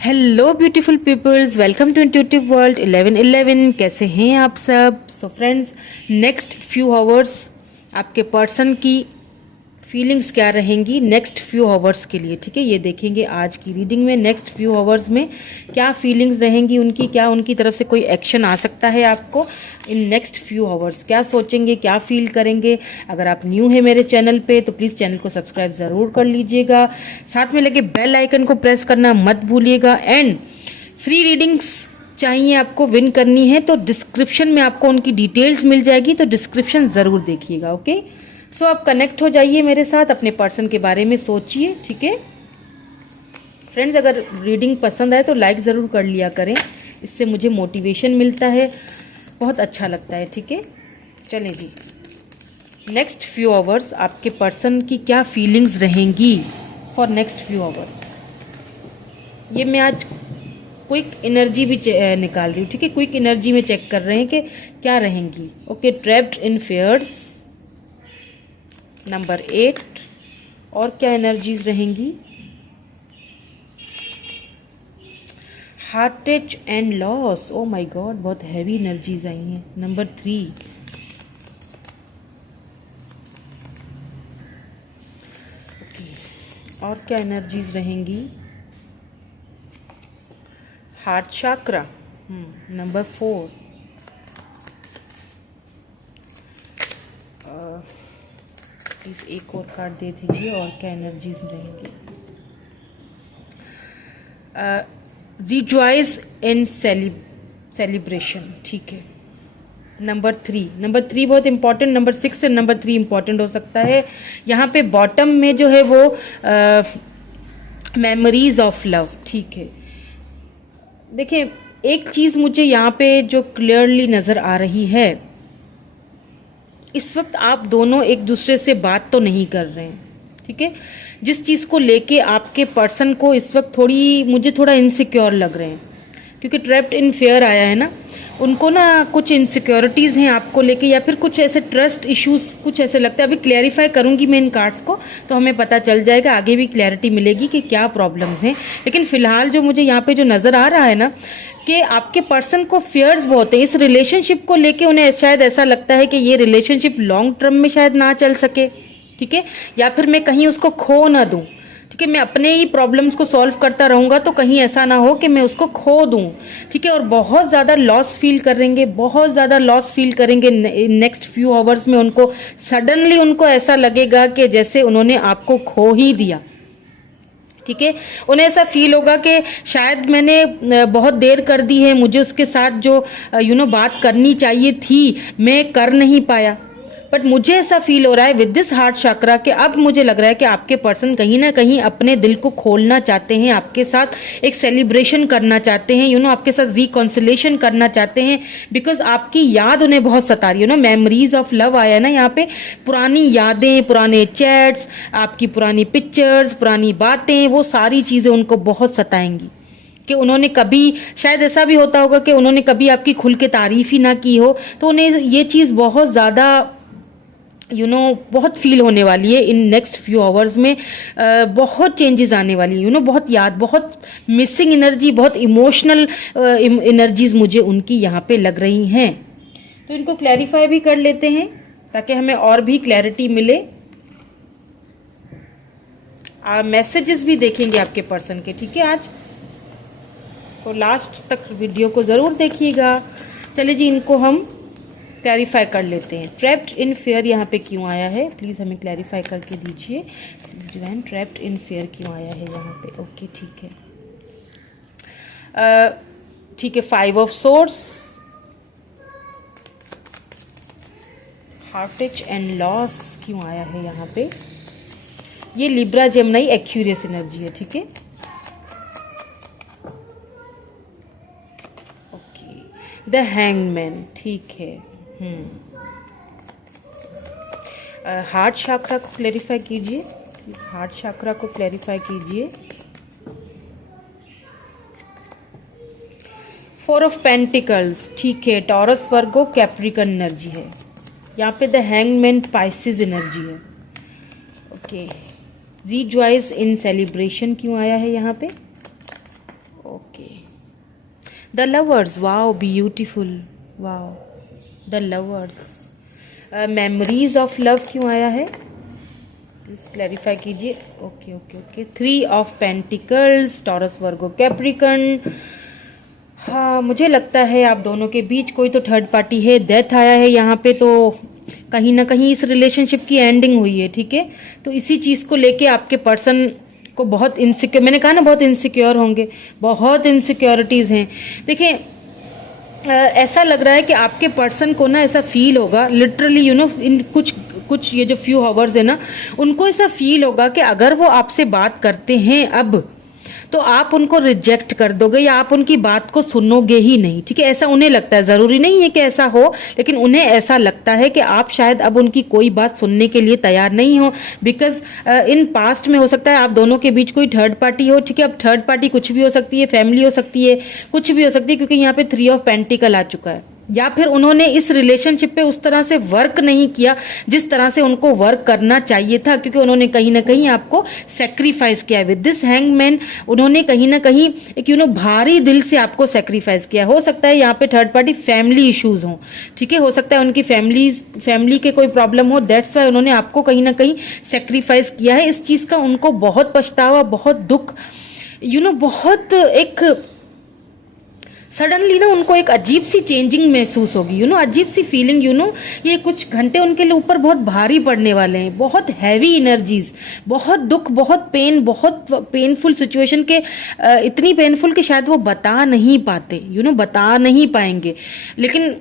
Hello beautiful peoples, welcome to intuitive world 1111। कैसे हैं आप सब? So friends, next few hours आपके पर्सन की फीलिंग्स क्या रहेंगी नेक्स्ट फ्यू आवर्स के लिए, ठीक है। ये देखेंगे आज की रीडिंग में नेक्स्ट फ्यू आवर्स में क्या फीलिंग्स रहेंगी उनकी, क्या उनकी तरफ से कोई एक्शन आ सकता है आपको इन नेक्स्ट फ्यू आवर्स, क्या सोचेंगे, क्या फील करेंगे। अगर आप न्यू है मेरे चैनल पे तो प्लीज़ चैनल को सब्सक्राइब ज़रूर कर लीजिएगा, साथ में लगे बेल आइकन को प्रेस करना मत भूलिएगा। एंड फ्री रीडिंग्स चाहिए आपको, विन करनी है तो डिस्क्रिप्शन में आपको उनकी डिटेल्स मिल जाएगी, तो डिस्क्रिप्शन ज़रूर देखिएगा। ओके, सो आप कनेक्ट हो जाइए मेरे साथ, अपने पर्सन के बारे में सोचिए, ठीक है फ्रेंड्स। अगर रीडिंग पसंद आए तो लाइक ज़रूर कर लिया करें, इससे मुझे मोटिवेशन मिलता है, बहुत अच्छा लगता है, ठीक है। चलें जी, नेक्स्ट फ्यू आवर्स आपके पर्सन की क्या फीलिंग्स रहेंगी फॉर नेक्स्ट फ्यू आवर्स। ये मैं आज क्विक एनर्जी भी निकाल रही हूँ, ठीक है। क्विक एनर्जी में चेक कर रहे हैं कि क्या रहेंगी। Okay, trapped in fears number 8, और क्या एनर्जीज रहेंगी। Heartaches and loss, oh my God, बहुत हैवी एनर्जीज आई हैं। नंबर 3, ओके, और क्या एनर्जीज रहेंगी। हार्ट चक्रा, नंबर 4, प्लीज एक और कार्ड दे दीजिए, और क्या एनर्जीज रहेंगी। रिजॉइस इन सेलिब्रेशन, ठीक है। नंबर 3 बहुत इंपॉर्टेंट, नंबर 6 से नंबर 3 इंपॉर्टेंट हो सकता है। यहाँ पे बॉटम में जो है वो मेमोरीज ऑफ लव, ठीक है। देखिए, एक चीज़ मुझे यहाँ पे जो क्लियरली नज़र आ रही है, इस वक्त आप दोनों एक दूसरे से बात तो नहीं कर रहे हैं, ठीक है। जिस चीज़ को लेके आपके पर्सन को इस वक्त मुझे थोड़ा इनसिक्योर लग रहे हैं, क्योंकि ट्रैप्ड इन फेयर आया है ना, उनको ना कुछ इनसिक्योरिटीज़ हैं आपको लेके, या फिर कुछ ऐसे ट्रस्ट इश्यूज, कुछ ऐसे लगता है। अभी क्लैरिफाई करूंगी मैं इन कार्ड्स को, तो हमें पता चल जाएगा, आगे भी क्लैरिटी मिलेगी कि क्या प्रॉब्लम्स हैं। लेकिन फिलहाल जो मुझे यहाँ पे जो नज़र आ रहा है ना, कि आपके पर्सन को फियर्स बहुत है इस रिलेशनशिप को लेके। उन्हें शायद ऐसा लगता है कि ये रिलेशनशिप लॉन्ग टर्म में शायद ना चल सके, ठीक है, या फिर मैं कहीं उसको खो ना दूं, ठीक है। मैं अपने ही प्रॉब्लम्स को सॉल्व करता रहूँगा तो कहीं ऐसा ना हो कि मैं उसको खो दूँ, ठीक है। और बहुत ज़्यादा लॉस फील करेंगे, बहुत ज़्यादा लॉस फील करेंगे नेक्स्ट फ्यू आवर्स में। उनको सडनली उनको ऐसा लगेगा कि जैसे उन्होंने आपको खो ही दिया, ठीक है। उन्हें ऐसा फील होगा कि शायद मैंने बहुत देर कर दी है, मुझे उसके साथ जो बात करनी चाहिए थी मैं कर नहीं पाया। बट मुझे ऐसा फील हो रहा है विद दिस हार्ट चक्रा कि अब मुझे लग रहा है कि आपके पर्सन कहीं ना कहीं अपने दिल को खोलना चाहते हैं, आपके साथ एक सेलिब्रेशन करना चाहते हैं, आपके साथ रिकॉन्सिलेशन करना चाहते हैं, बिकॉज आपकी याद उन्हें बहुत सता रही है। मेमोरीज ऑफ लव आया ना यहाँ पे, पुरानी यादें, पुराने चैट्स, आपकी पुरानी पिक्चर्स, पुरानी बातें, वो सारी चीज़ें उनको बहुत सताएंगी। कि उन्होंने कभी, शायद ऐसा भी होता होगा कि उन्होंने कभी आपकी खुल के तारीफ ही ना की हो, तो उन्हें ये चीज़ बहुत ज़्यादा बहुत फील होने वाली है इन नेक्स्ट फ्यू आवर्स में। बहुत चेंजेस आने वाली है, बहुत याद, बहुत मिसिंग एनर्जी, बहुत इमोशनल एनर्जीज मुझे उनकी यहाँ पे लग रही हैं। तो इनको क्लैरिफाई भी कर लेते हैं ताकि हमें और भी क्लैरिटी मिले। मैसेजेस भी देखेंगे आपके पर्सन के, ठीक है आज। सो लास्ट तक वीडियो को ज़रूर देखिएगा। चलिए जी, इनको हम क्लैरिफाई कर लेते हैं। ट्रैप्ड इन फेयर यहाँ पे क्यों आया है, प्लीज़ हमें क्लैरिफाई करके दीजिए। डिवाइन, ट्रैप्ड इन फेयर क्यों आया है यहाँ पे। ओके, ठीक है, ठीक है। 5 ऑफ सोर्स, हार्टेज एंड लॉस क्यों आया है यहाँ पे। ये लिब्रा जेमिनी एक्यूरियस एनर्जी है, ठीक है। ओके, द हैंगमैन, ठीक है। हार्ट चक्रा को क्लैरिफाई कीजिए प्लीज, हार्ट चक्रा को क्लैरिफाई कीजिए। 4 ऑफ पेंटिकल्स, ठीक है। टॉरस, वर्गो, कैप्रिकन एनर्जी है यहाँ पे। द हैंगमैन पाइसिस एनर्जी है, ओके। रिजॉइस इन सेलिब्रेशन क्यों आया है यहाँ पे। Okay, the lovers, wow beautiful, wow the lovers. Memories of love क्यों आया है, प्लीज क्लैरिफाई कीजिए। Okay okay okay, 3 of pentacles, Taurus Virgo Capricorn. हाँ, मुझे लगता है आप दोनों के बीच कोई तो थर्ड पार्टी है, डेथ आया है यहाँ पे, तो कहीं ना कहीं इस रिलेशनशिप की एंडिंग हुई है, ठीक है। तो इसी चीज़ को लेके आपके पर्सन को बहुत इनसिक्योर, मैंने कहा ना बहुत इनसिक्योर होंगे, बहुत इनसिक्योरिटीज़ हैं। देखिए, ऐसा लग रहा है कि आपके पर्सन को ना ऐसा फील होगा, लिटरली इन कुछ ये जो फ्यू आवर्स है ना, उनको ऐसा फील होगा कि अगर वो आपसे बात करते हैं अब, तो आप उनको रिजेक्ट कर दोगे या आप उनकी बात को सुनोगे ही नहीं, ठीक है। ऐसा उन्हें लगता है, ज़रूरी नहीं है कि ऐसा हो, लेकिन उन्हें ऐसा लगता है कि आप शायद अब उनकी कोई बात सुनने के लिए तैयार नहीं हो, बिकॉज इन पास्ट में हो सकता है आप दोनों के बीच कोई थर्ड पार्टी हो, ठीक है। अब थर्ड पार्टी कुछ भी हो सकती है, फैमिली हो सकती है, कुछ भी हो सकती है, क्योंकि यहाँ पे 3 ऑफ पेंटिकल आ चुका है। या फिर उन्होंने इस रिलेशनशिप पे उस तरह से वर्क नहीं किया जिस तरह से उनको वर्क करना चाहिए था, क्योंकि उन्होंने कहीं ना कहीं आपको सेक्रीफाइस किया। विद दिस हैंगमैन उन्होंने कहीं ना कहीं एक भारी दिल से आपको सेक्रीफाइस किया। हो सकता है यहाँ पे थर्ड पार्टी फैमिली इश्यूज हों, ठीक है, हो सकता है उनकी फैमिली के कोई प्रॉब्लम हो, दैट्स वाई उन्होंने आपको कहीं ना कहीं सेक्रीफाइस किया है। इस चीज़ का उनको बहुत पछतावा, बहुत दुख, बहुत एक सडनली ना उनको एक अजीब सी चेंजिंग महसूस होगी, अजीब सी फीलिंग, ये कुछ घंटे उनके लिए ऊपर बहुत भारी पड़ने वाले हैं, बहुत हैवी एनर्जीज, बहुत दुख, बहुत पेन, बहुत पेनफुल सिचुएशन के, इतनी पेनफुल कि शायद वो बता नहीं पाते, बता नहीं पाएंगे, लेकिन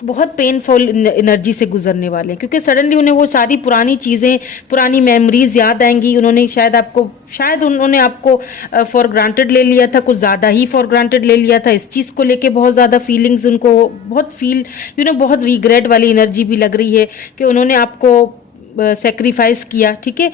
बहुत पेनफुल एनर्जी से गुजरने वाले हैं, क्योंकि सडनली उन्हें वो सारी पुरानी चीज़ें, पुरानी मेमोरीज याद आएंगी। शायद उन्होंने आपको फॉर ग्रांटेड ले लिया था, कुछ ज़्यादा ही फॉर ग्रांटेड ले लिया था। इस चीज़ को लेके बहुत ज़्यादा फीलिंग्स उनको बहुत बहुत रिग्रेट वाली एनर्जी भी लग रही है कि उन्होंने आपको सेक्रीफाइस किया, ठीक है।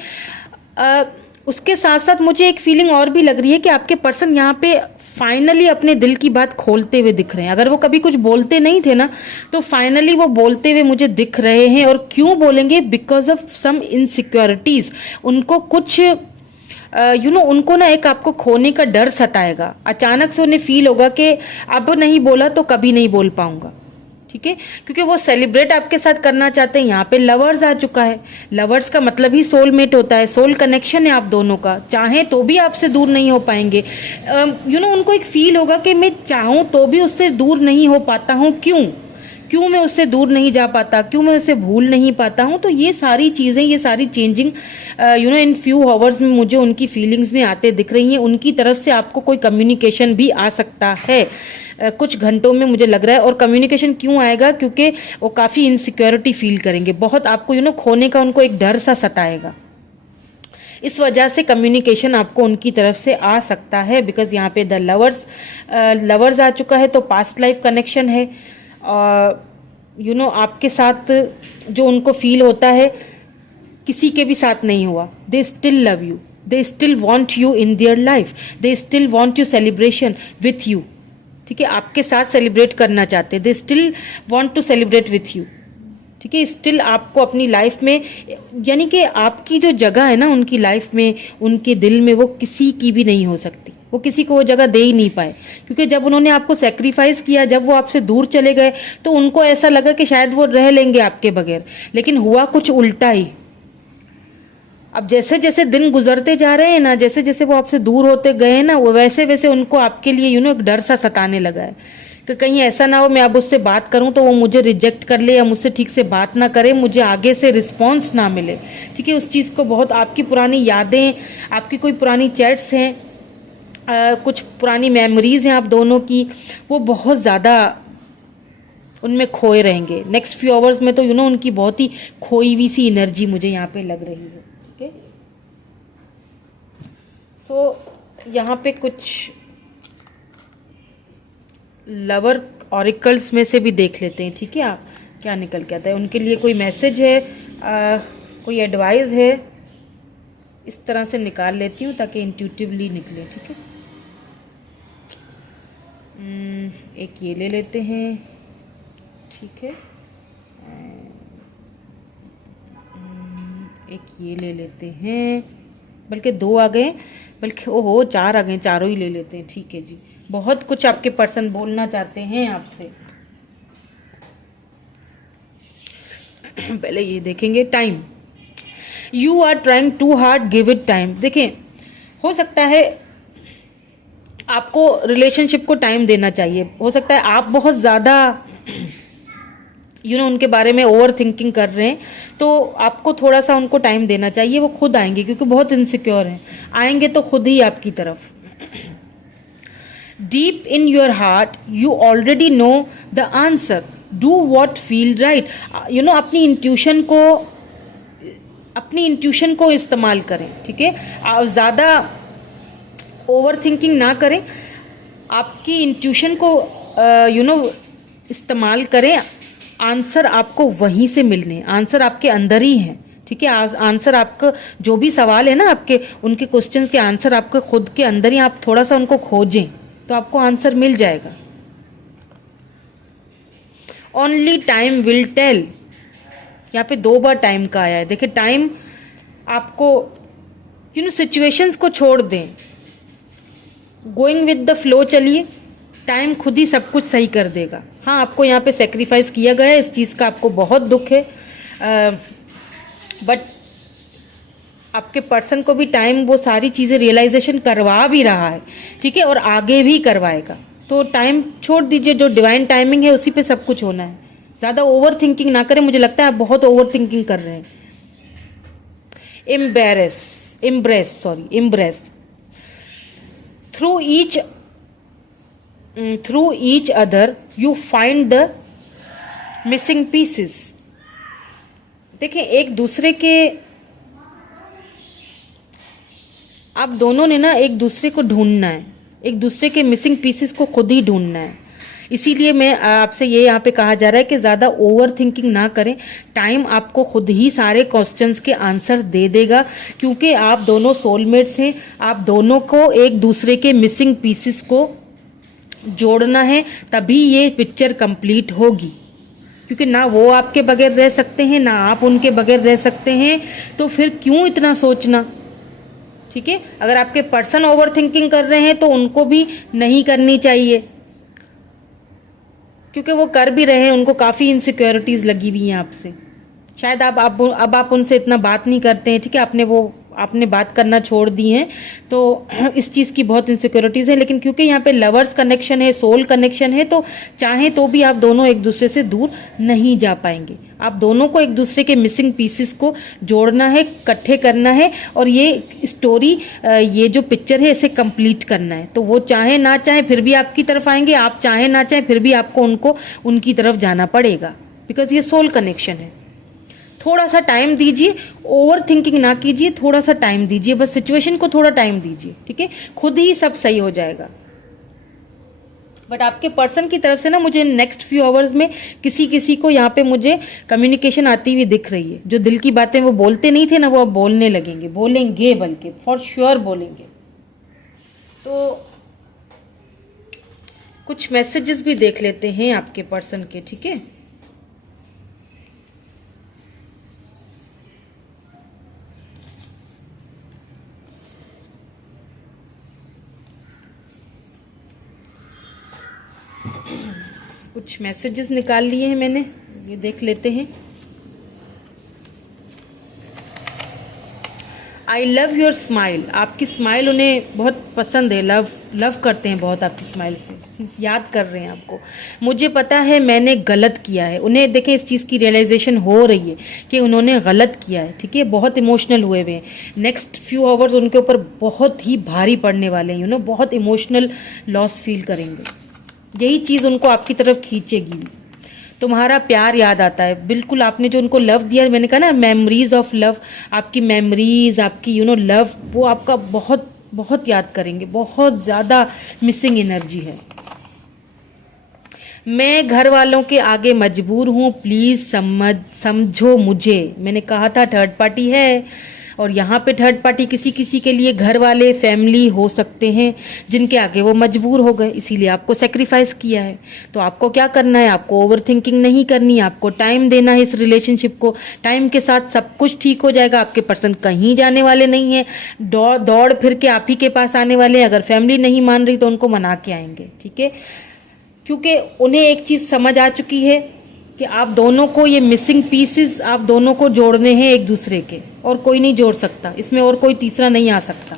उसके साथ साथ मुझे एक फीलिंग और भी लग रही है कि आपके पर्सन यहाँ पे फाइनली अपने दिल की बात खोलते हुए दिख रहे हैं। अगर वो कभी कुछ बोलते नहीं थे ना, तो फाइनली वो बोलते हुए मुझे दिख रहे हैं। और क्यों बोलेंगे? Because of some insecurities. उनको कुछ उनको ना एक आपको खोने का डर सताएगा। अचानक से उन्हें फील होगा कि अब नहीं बोला तो कभी नहीं बोल पाऊंगा, ठीक है, क्योंकि वो सेलिब्रेट आपके साथ करना चाहते हैं। यहाँ पे लवर्स आ चुका है। लवर्स का मतलब ही सोलमेट होता है, सोल कनेक्शन है आप दोनों का। चाहें तो भी आपसे दूर नहीं हो पाएंगे। उनको एक फील होगा कि मैं चाहूं तो भी उससे दूर नहीं हो पाता हूं। क्यों मैं उससे दूर नहीं जा पाता, क्यों मैं उसे भूल नहीं पाता हूं। तो ये सारी चीज़ें, ये सारी चेंजिंग इन फ्यू आवर्स में मुझे उनकी फीलिंग्स में आते दिख रही हैं। उनकी तरफ से आपको कोई कम्युनिकेशन भी आ सकता है कुछ घंटों में, मुझे लग रहा है। और कम्युनिकेशन क्यों आएगा? क्योंकि वो काफ़ी इनसिक्योरिटी फील करेंगे, बहुत आपको खोने का उनको एक डर सा सताएगा। इस वजह से कम्युनिकेशन आपको उनकी तरफ से आ सकता है। बिकॉज यहाँ पे द लवर्स आ चुका है, तो पास्ट लाइफ कनेक्शन है। आपके साथ जो उनको फील होता है किसी के भी साथ नहीं हुआ। They still love you, they still want you in their life, they still want you celebration with you, ठीक है, आपके साथ सेलिब्रेट करना चाहते हैं। They still want to celebrate with you, ठीक है, स्टिल आपको अपनी लाइफ में, यानी कि आपकी जो जगह है ना उनकी लाइफ में, उनके दिल में, वो किसी की भी नहीं हो सकती। वो किसी को वो जगह दे ही नहीं पाए, क्योंकि जब उन्होंने आपको सेक्रीफाइस किया, जब वो आपसे दूर चले गए, तो उनको ऐसा लगा कि शायद वो रह लेंगे आपके बगैर, लेकिन हुआ कुछ उल्टा ही। अब जैसे जैसे दिन गुजरते जा रहे हैं ना, जैसे जैसे वो आपसे दूर होते गए ना, वो वैसे वैसे उनको आपके लिए एक डर सा सताने लगा है कि कहीं ऐसा ना हो मैं अब उससे बात करूं तो वो मुझे रिजेक्ट कर ले, या मुझसे ठीक से बात ना करे, मुझे आगे से रिस्पॉन्स ना मिले, ठीक है। उस चीज़ को बहुत, आपकी पुरानी यादें, आपकी कोई पुरानी चैट्स हैं, कुछ पुरानी मेमोरीज हैं आप दोनों की, वो बहुत ज़्यादा उनमें खोए रहेंगे। नेक्स्ट फ्यू आवर्स में तो उनकी बहुत ही खोई हुई सी एनर्जी मुझे यहाँ पे लग रही है, ठीक है। सो यहाँ पे कुछ लवर ऑरिकल्स में से भी देख लेते हैं, ठीक है, आप क्या निकल के आता है। उनके लिए कोई मैसेज है, कोई एडवाइस है, इस तरह से निकाल लेती हूँ ताकि इंट्यूटिवली निकले, ठीक है। एक ये ले लेते हैं, ठीक है, एक ये ले लेते हैं, बल्कि 2 आ गए, बल्कि ओहो 4 आ गए, चारों ही ले लेते हैं। ठीक है जी, बहुत कुछ आपके पर्सन बोलना चाहते हैं आपसे। पहले ये देखेंगे time. You are trying too hard, give it time. देखें, हो सकता है आपको रिलेशनशिप को टाइम देना चाहिए। हो सकता है आप बहुत ज़्यादा उनके बारे में ओवर थिंकिंग कर रहे हैं, तो आपको थोड़ा सा उनको टाइम देना चाहिए। वो खुद आएंगे, क्योंकि बहुत इनसिक्योर हैं। आएंगे तो खुद ही आपकी तरफ। Deep in your heart you already know the answer, do what feel right. अपनी इंट्यूशन को इस्तेमाल करें। ठीक है, आप ज़्यादा ओवर थिंकिंग ना करें, आपकी इंट्यूशन को इस्तेमाल करें। आंसर आपको वहीं से मिलने, आंसर आपके अंदर ही है। ठीक है, आंसर आपका जो भी सवाल है ना आपके, उनके क्वेश्चंस के आंसर आपके खुद के अंदर ही। आप थोड़ा सा उनको खोजें तो आपको आंसर मिल जाएगा। ओनली टाइम विल टेल, यहाँ पे 2 बार टाइम का आया है। देखिए, टाइम आपको सिचुएशंस को छोड़ दें, गोइंग विद द फ्लो चलिए, टाइम खुद ही सब कुछ सही कर देगा। हाँ, आपको यहाँ पे सेक्रीफाइस किया गया है, इस चीज़ का आपको बहुत दुख है, बट आपके पर्सन को भी टाइम वो सारी चीज़ें रियलाइजेशन करवा भी रहा है। ठीक है, और आगे भी करवाएगा। तो टाइम छोड़ दीजिए, जो डिवाइन टाइमिंग है उसी पे सब कुछ होना है। ज़्यादा ओवर थिंकिंग ना करें, मुझे लगता है आप बहुत ओवर थिंकिंग कर रहे हैं। Embrace through each other you find the missing pieces। देखिए, एक दूसरे के, आप दोनों ने ना एक दूसरे को ढूंढना है, एक दूसरे के मिसिंग पीसेस को खुद ही ढूंढना है। इसीलिए मैं आपसे ये यहाँ पे कहा जा रहा है कि ज़्यादा ओवर थिंकिंग ना करें। टाइम आपको खुद ही सारे क्वेश्चंस के आंसर दे देगा, क्योंकि आप दोनों सोलमेट्स हैं। आप दोनों को एक दूसरे के मिसिंग पीसेस को जोड़ना है, तभी ये पिक्चर कंप्लीट होगी। क्योंकि ना वो आपके बगैर रह सकते हैं, ना आप उनके बगैर रह सकते हैं, तो फिर क्यों इतना सोचना। ठीक है, अगर आपके पर्सन ओवर थिंकिंग कर रहे हैं तो उनको भी नहीं करनी चाहिए, क्योंकि वो कर भी रहे हैं, उनको काफ़ी इनसिक्योरिटीज़ लगी हुई हैं आपसे। शायद अब आप उनसे इतना बात नहीं करते हैं। ठीक है, आपने बात करना छोड़ दी है, तो इस चीज़ की बहुत इनसिक्योरिटीज़ है। लेकिन क्योंकि यहाँ पे लवर्स कनेक्शन है, सोल कनेक्शन है, तो चाहे तो भी आप दोनों एक दूसरे से दूर नहीं जा पाएंगे। आप दोनों को एक दूसरे के मिसिंग पीसेस को जोड़ना है, इकट्ठे करना है, और ये स्टोरी, ये जो पिक्चर है, इसे कंप्लीट करना है। तो वो चाहे ना चाहे फिर भी आपकी तरफ आएंगे, आप चाहे ना चाहे फिर भी आपको उनकी तरफ जाना पड़ेगा, बिकॉज ये सोल कनेक्शन है। थोड़ा सा टाइम दीजिए, ओवर थिंकिंग ना कीजिए, थोड़ा सा टाइम दीजिए, बस सिचुएशन को थोड़ा टाइम दीजिए। ठीक है, खुद ही सब सही हो जाएगा। बट आपके पर्सन की तरफ से ना मुझे नेक्स्ट फ्यू आवर्स में किसी को यहाँ पे मुझे कम्युनिकेशन आती हुई दिख रही है। जो दिल की बातें वो बोलते नहीं थे ना, वो अब बोलने लगेंगे, बोलेंगे, बल्कि फॉर श्योर बोलेंगे। तो कुछ मैसेजेस भी देख लेते हैं आपके पर्सन के। ठीक है, कुछ मैसेजेस निकाल लिए हैं मैंने, ये देख लेते हैं। आई लव योर स्माइल, आपकी स्माइल उन्हें बहुत पसंद है, लव करते हैं बहुत आपकी स्माइल से, याद कर रहे हैं आपको। मुझे पता है मैंने गलत किया है, उन्हें देखें इस चीज़ की रियलाइजेशन हो रही है कि उन्होंने गलत किया है। ठीक है, बहुत इमोशनल हुए हुए हैं। नेक्स्ट फ्यू आवर्स उनके ऊपर बहुत ही भारी पड़ने वाले हैं, बहुत इमोशनल लॉस फील करेंगे। यही चीज़ उनको आपकी तरफ खींचेगी। तुम्हारा प्यार याद आता है, बिल्कुल आपने जो उनको लव दिया, मैंने कहा ना, मेमोरीज ऑफ लव, आपकी मेमोरीज, आपकी लव, वो आपका बहुत बहुत याद करेंगे। बहुत ज़्यादा मिसिंग एनर्जी है। मैं घर वालों के आगे मजबूर हूँ, प्लीज़ समझो मुझे। मैंने कहा था थर्ड पार्टी है, और यहाँ पे थर्ड पार्टी किसी किसी के लिए घर वाले, फैमिली हो सकते हैं जिनके आगे वो मजबूर हो गए, इसीलिए आपको सेक्रीफाइस किया है। तो आपको क्या करना है, आपको ओवर थिंकिंग नहीं करनी, आपको टाइम देना है इस रिलेशनशिप को। टाइम के साथ सब कुछ ठीक हो जाएगा। आपके पर्सन कहीं जाने वाले नहीं है, दौड़ फिर के आप ही के पास आने वाले हैं। अगर फैमिली नहीं मान रही तो उनको मना के आएंगे, ठीक है, क्योंकि उन्हें एक चीज समझ आ चुकी है कि आप दोनों को, ये मिसिंग पीसेस आप दोनों को जोड़ने हैं एक दूसरे के, और कोई नहीं जोड़ सकता इसमें, और कोई तीसरा नहीं आ सकता।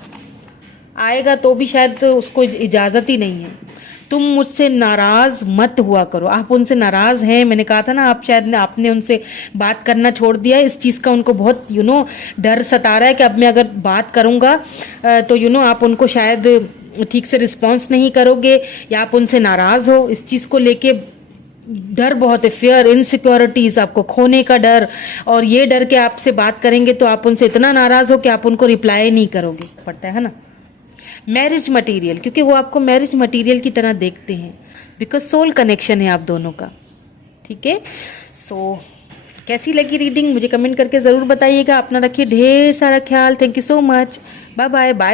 आएगा तो भी शायद उसको इजाजत ही नहीं है। तुम मुझसे नाराज मत हुआ करो। आप उनसे नाराज हैं, मैंने कहा था ना, आप शायद आपने उनसे बात करना छोड़ दिया है। इस चीज़ का उनको बहुत डर सता रहा है कि अब मैं अगर बात करूँगा तो आप उनको शायद ठीक से रिस्पॉन्स नहीं करोगे, या आप उनसे नाराज हो। इस चीज़ को लेके डर बहुत है, फियर, इनसिक्योरिटीज, आपको खोने का डर, और ये डर के आपसे बात करेंगे तो आप उनसे इतना नाराज हो कि आप उनको रिप्लाई नहीं करोगे, पड़ता है ना। मैरिज मटेरियल, क्योंकि वो आपको मैरिज मटेरियल की तरह देखते हैं, बिकॉज सोल कनेक्शन है आप दोनों का, ठीक है। सो कैसी लगी रीडिंग मुझे कमेंट करके ज़रूर बताइएगा। अपना रखिए ढेर सारा ख्याल। Thank you so much. Bye bye bye.